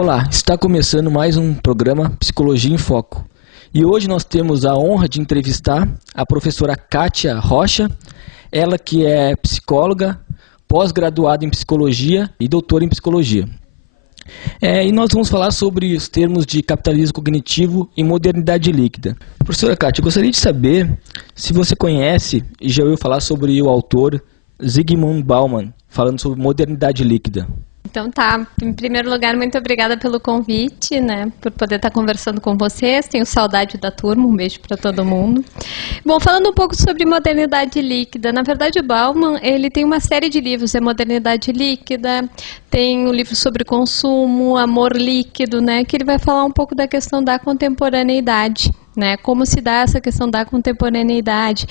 Olá, está começando mais um programa Psicologia em Foco. E hoje nós temos a honra de entrevistar a professora Kátia Rocha, ela que é psicóloga, pós-graduada em psicologia e doutora em psicologia. E nós vamos falar sobre os termos de capitalismo cognitivo e modernidade líquida. Professora Kátia, eu gostaria de saber se você conhece e já ouviu falar sobre o autor Zygmunt Bauman, falando sobre modernidade líquida. Então tá, em primeiro lugar, muito obrigada pelo convite, né, por poder estar conversando com vocês. Tenho saudade da turma, um beijo para todo mundo. Bom, falando um pouco sobre modernidade líquida, na verdade o Bauman, ele tem uma série de livros, Modernidade Líquida, tem um livro sobre consumo, Amor Líquido, né, que ele vai falar um pouco da questão da contemporaneidade. Né, como se dá essa questão da contemporaneidade,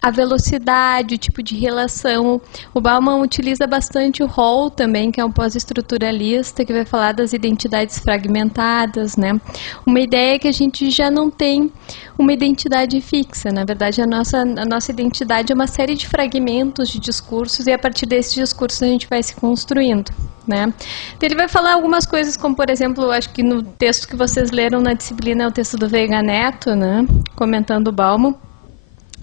a velocidade, o tipo de relação. O Bauman utiliza bastante o Hall também, que é um pós-estruturalista, que vai falar das identidades fragmentadas. Né? Uma ideia é que a gente já não tem uma identidade fixa. Na verdade, a nossa identidade é uma série de fragmentos de discursos e a partir desses discursos a gente vai se construindo. Né? Então, ele vai falar algumas coisas como, por exemplo, acho que no texto que vocês leram na disciplina é o texto do Veiga Neto, né? Comentando o Bauman.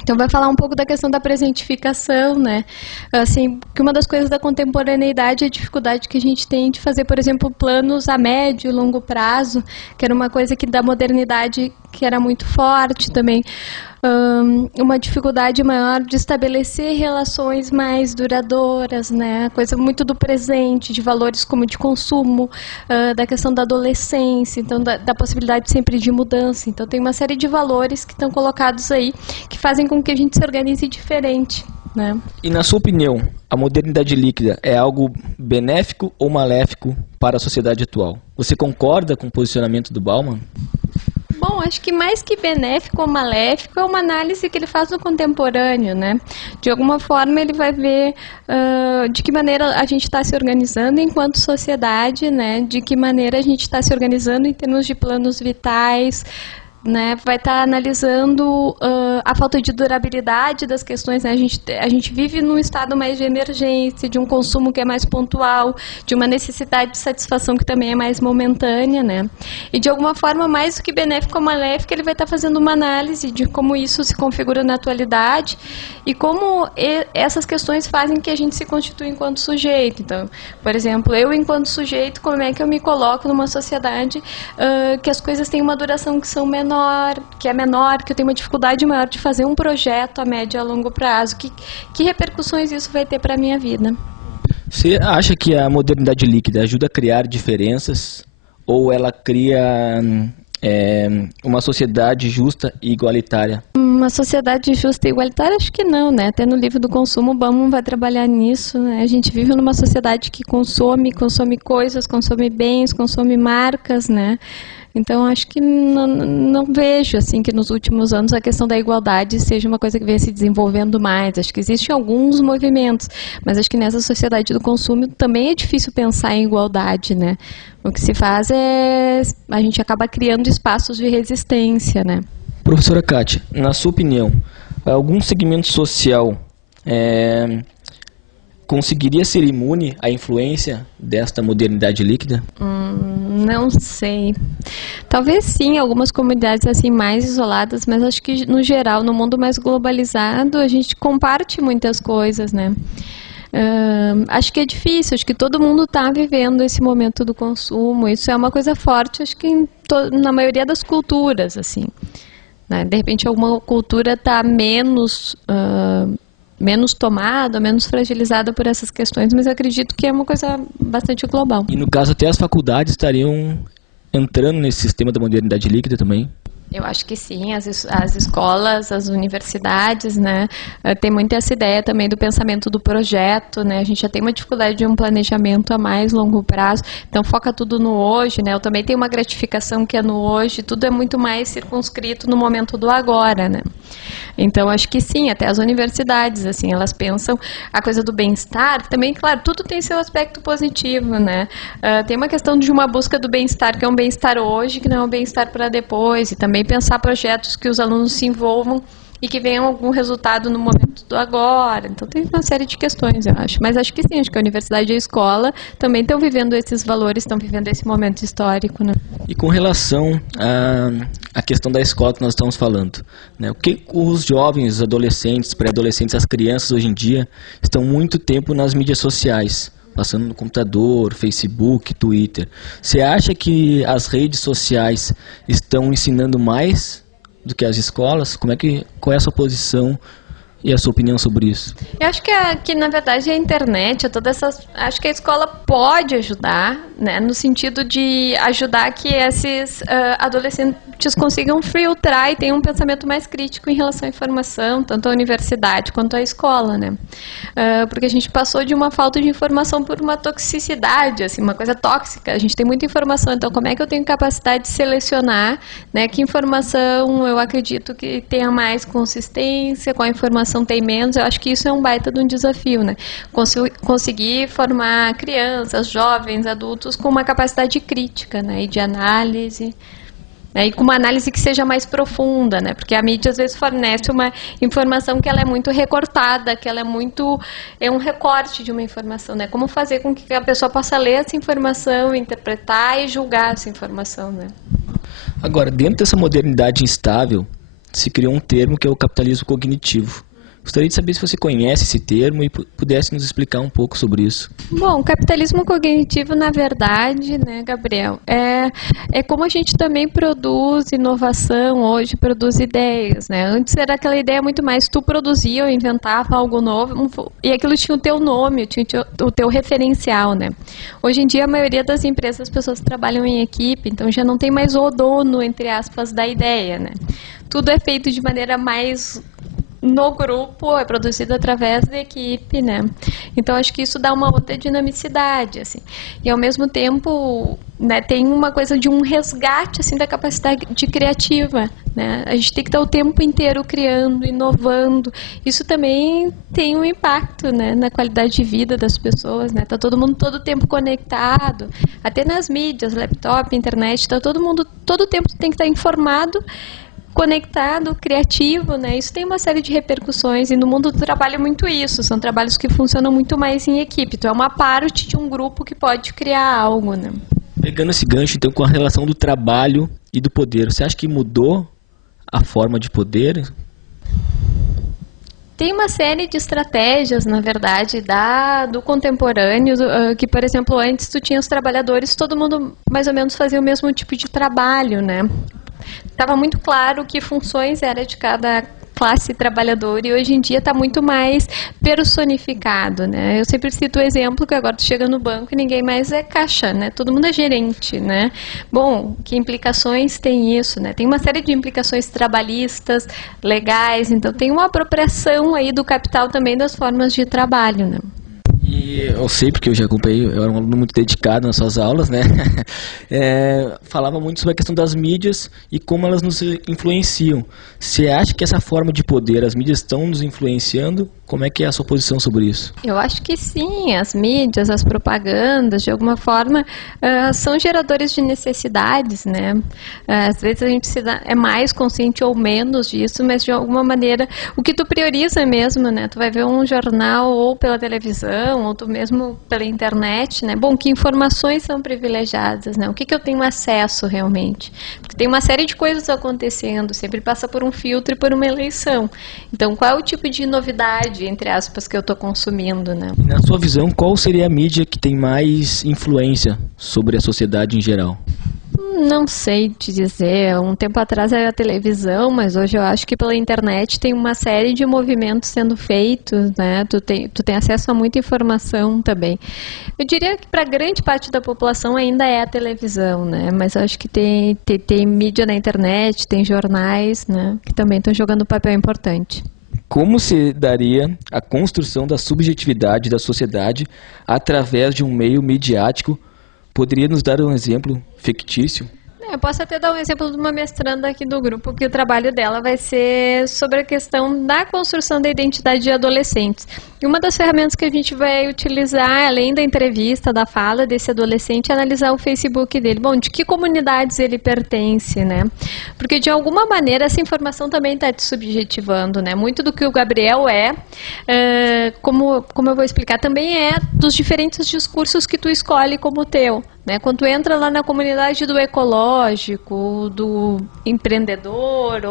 Então vai falar um pouco da questão da presentificação, né? Assim, que uma das coisas da contemporaneidade é a dificuldade que a gente tem de fazer, por exemplo, planos a médio e longo prazo, que era uma coisa que da modernidade que era muito forte também. Uma dificuldade maior de estabelecer relações mais duradouras, né? Coisa muito do presente, de valores como de consumo, da questão da adolescência, então da possibilidade sempre de mudança. Então tem uma série de valores que estão colocados aí que fazem com que a gente se organize diferente. Né? E na sua opinião, a modernidade líquida é algo benéfico ou maléfico para a sociedade atual? Você concorda com o posicionamento do Bauman? Bom, acho que mais que benéfico ou maléfico é uma análise que ele faz no contemporâneo, né? De alguma forma ele vai ver de que maneira a gente está se organizando enquanto sociedade, né? De que maneira a gente está se organizando em termos de planos vitais, né? Vai estar analisando a falta de durabilidade das questões, né? A gente vive num estado mais de emergência, de um consumo que é mais pontual, de uma necessidade de satisfação que também é mais momentânea, né? E de alguma forma, mais do que benéfico ou maléfico, ele vai estar fazendo uma análise de como isso se configura na atualidade e como essas questões fazem que a gente se constitui enquanto sujeito. Então, por exemplo, eu enquanto sujeito, como é que eu me coloco numa sociedade que as coisas têm uma duração que são menor, que eu tenho uma dificuldade maior de fazer um projeto a médio e a longo prazo. Que repercussões isso vai ter para a minha vida? Você acha que a modernidade líquida ajuda a criar diferenças ou ela cria uma sociedade justa e igualitária? Uma sociedade justa e igualitária, acho que não, né? Até no livro do consumo, o Bauman vai trabalhar nisso, né? A gente vive numa sociedade que consome coisas, consome bens, consome marcas, né? Então, acho que não vejo assim, que nos últimos anos a questão da igualdade seja uma coisa que venha se desenvolvendo mais. Acho que existem alguns movimentos, mas acho que nessa sociedade do consumo também é difícil pensar em igualdade, né? O que se faz é a gente acaba criando espaços de resistência, né? Professora Kátia, na sua opinião, algum segmento social conseguiria ser imune à influência desta modernidade líquida? Não sei. Talvez sim, algumas comunidades assim mais isoladas, mas acho que no geral, no mundo mais globalizado, a gente comparte muitas coisas, né? Acho que é difícil, acho que todo mundo está vivendo esse momento do consumo, isso é uma coisa forte, acho que na maioria das culturas, assim. Né? De repente alguma cultura está menos tomada, menos fragilizada por essas questões, mas eu acredito que é uma coisa bastante global. E no caso até as faculdades estariam entrando nesse sistema da modernidade líquida também? Eu acho que sim, as escolas, as universidades, né, tem muito essa ideia também do pensamento do projeto, né, a gente já tem uma dificuldade de um planejamento a mais longo prazo, então foca tudo no hoje, né, eu também tenho uma gratificação que é no hoje, tudo é muito mais circunscrito no momento do agora, né. Então, acho que sim, até as universidades, assim, elas pensam a coisa do bem-estar, que também, claro, tudo tem seu aspecto positivo, né? Tem uma questão de uma busca do bem-estar, que é um bem-estar hoje, que não é um bem-estar para depois, e também pensar projetos que os alunos se envolvam e que venha algum resultado no momento do agora. Então tem uma série de questões, eu acho. Mas acho que sim, acho que a universidade e a escola também estão vivendo esses valores, estão vivendo esse momento histórico, né? E com relação à questão da escola que nós estamos falando, né? O que os jovens, os adolescentes, pré-adolescentes, as crianças hoje em dia estão muito tempo nas mídias sociais, passando no computador, Facebook, Twitter. Você acha que as redes sociais estão ensinando mais do que as escolas? Qual é a sua posição e a sua opinião sobre isso? Eu acho que na verdade a internet, acho que a escola pode ajudar, né, no sentido de ajudar que esses adolescentes consigam filtrar e tenham um pensamento mais crítico em relação à informação, tanto a universidade quanto a escola, né? Porque a gente passou de uma falta de informação por uma toxicidade, assim, uma coisa tóxica. A gente tem muita informação, então como é que eu tenho capacidade de selecionar, né, que informação eu acredito que tenha mais consistência, qual informação tem menos? Eu acho que isso é um baita de um desafio, né? Conseguir formar crianças, jovens, adultos com uma capacidade crítica, né, e de análise, né, e com uma análise que seja mais profunda, né? Porque a mídia às vezes fornece uma informação que ela é muito recortada, que ela é um recorte de uma informação, né? Como fazer com que a pessoa possa ler essa informação, interpretar e julgar essa informação, né? Agora, dentro dessa modernidade instável, se criou um termo que é o capitalismo cognitivo. Gostaria de saber se você conhece esse termo e pudesse nos explicar um pouco sobre isso. Bom, o capitalismo cognitivo, na verdade, né, Gabriel, é como a gente também produz inovação hoje, produz ideias, né? Antes era aquela ideia muito mais, tu produzia ou inventava algo novo e aquilo tinha o teu nome, tinha o teu referencial, né? Hoje em dia, a maioria das empresas, as pessoas trabalham em equipe, então já não tem mais o dono, entre aspas, da ideia, né? Tudo é feito de maneira mais no grupo, é produzido através da equipe, né? Então acho que isso dá uma outra dinamicidade, assim. E ao mesmo tempo, né, tem uma coisa de um resgate, assim, da capacidade criativa, né? A gente tem que estar o tempo inteiro criando, inovando. Isso também tem um impacto, né, na qualidade de vida das pessoas, né? Tá todo mundo todo o tempo conectado, até nas mídias, laptop, internet, tá todo mundo todo o tempo tem que estar informado, conectado, criativo, né? Isso tem uma série de repercussões e no mundo do trabalho é muito isso. São trabalhos que funcionam muito mais em equipe. Tu é uma parte de um grupo que pode criar algo, né? Pegando esse gancho, então, com a relação do trabalho e do poder, você acha que mudou a forma de poder? Tem uma série de estratégias, na verdade, do contemporâneo, que, por exemplo, antes tu tinha os trabalhadores, todo mundo mais ou menos fazia o mesmo tipo de trabalho, né? Estava muito claro que funções era de cada classe trabalhadora e hoje em dia está muito mais personificado, né? Eu sempre cito o exemplo que agora tu chega no banco e ninguém mais é caixa, né? Todo mundo é gerente, né? Bom, que implicações tem isso, né? Tem uma série de implicações trabalhistas, legais, então tem uma apropriação aí do capital também das formas de trabalho, né? E eu sei, porque eu já acompanhei, eu era um aluno muito dedicado nas suas aulas, né? Falava muito sobre a questão das mídias e como elas nos influenciam. Você acha que essa forma de poder, as mídias estão nos influenciando? Como é que é a sua posição sobre isso? Eu acho que sim, as mídias, as propagandas, de alguma forma, são geradores de necessidades, né? Às vezes a gente é mais consciente ou menos disso, mas de alguma maneira, o que tu prioriza mesmo, né? Tu vai ver um jornal ou pela televisão, ou tu mesmo pela internet, né? Bom, que informações são privilegiadas, né? O que eu tenho acesso realmente? Porque tem uma série de coisas acontecendo, sempre passa por um filtro e por uma eleição. Então, qual é o tipo de novidade, entre aspas, que eu estou consumindo, né? Na sua visão, qual seria a mídia que tem mais influência sobre a sociedade em geral? Não sei te dizer. Um tempo atrás era a televisão, mas hoje eu acho que pela internet tem uma série de movimentos sendo feitos, né? Tu tem acesso a muita informação também. Eu diria que para grande parte da população ainda é a televisão, né? Mas eu acho que tem mídia na internet, tem jornais, né? Que também estão jogando um papel importante. Como se daria a construção da subjetividade da sociedade através de um meio midiático? Poderia nos dar um exemplo fictício? Eu posso até dar um exemplo de uma mestranda aqui do grupo, que o trabalho dela vai ser sobre a questão da construção da identidade de adolescentes. E uma das ferramentas que a gente vai utilizar, além da entrevista, da fala desse adolescente, é analisar o Facebook dele. Bom, de que comunidades ele pertence, né? Porque, de alguma maneira, essa informação também está te subjetivando, né? Muito do que o Gabriel como eu vou explicar, também é dos diferentes discursos que tu escolhe como teu. Quando tu entra lá na comunidade do ecológico, do empreendedor,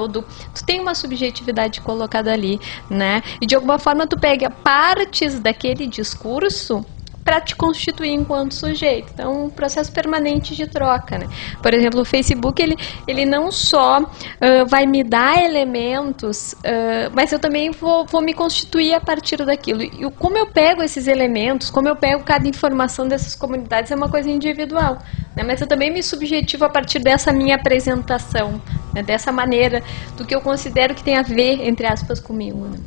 tu tem uma subjetividade colocada ali, né? E de alguma forma tu pega partes daquele discurso para te constituir enquanto sujeito. Então, um processo permanente de troca, né? Por exemplo, o Facebook, ele não só vai me dar elementos, mas eu também vou me constituir a partir daquilo. E como eu pego esses elementos, como eu pego cada informação dessas comunidades, é uma coisa individual, né? Mas eu também me subjetivo a partir dessa minha apresentação, né? Dessa maneira, do que eu considero que tem a ver, entre aspas, comigo, né?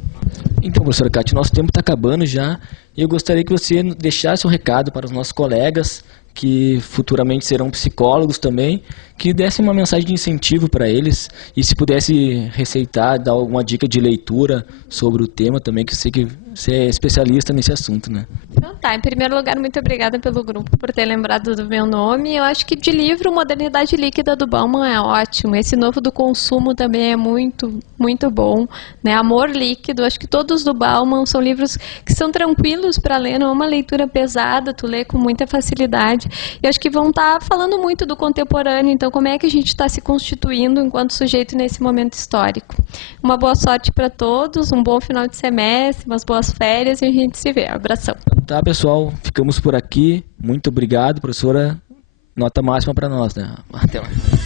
Então, professora Kátia, nosso tempo está acabando já e eu gostaria que você deixasse um recado para os nossos colegas que futuramente serão psicólogos também, que desse uma mensagem de incentivo para eles e se pudesse receitar, dar alguma dica de leitura sobre o tema também, que eu sei que você é especialista nesse assunto, né? Então tá, em primeiro lugar, muito obrigada pelo grupo por ter lembrado do meu nome. Eu acho que de livro, Modernidade Líquida do Bauman é ótimo. Esse novo do consumo também é muito, muito bom, né? Amor Líquido, acho que todos do Bauman são livros que são tranquilos para ler, não é uma leitura pesada, tu lê com muita facilidade. E acho que vão estar falando muito do contemporâneo, então como é que a gente está se constituindo enquanto sujeito nesse momento histórico. Uma boa sorte para todos, um bom final de semestre, umas boas férias e a gente se vê. Abração. Tá, pessoal, ficamos por aqui. Muito obrigado, professora. Nota máxima para nós, né? Até mais.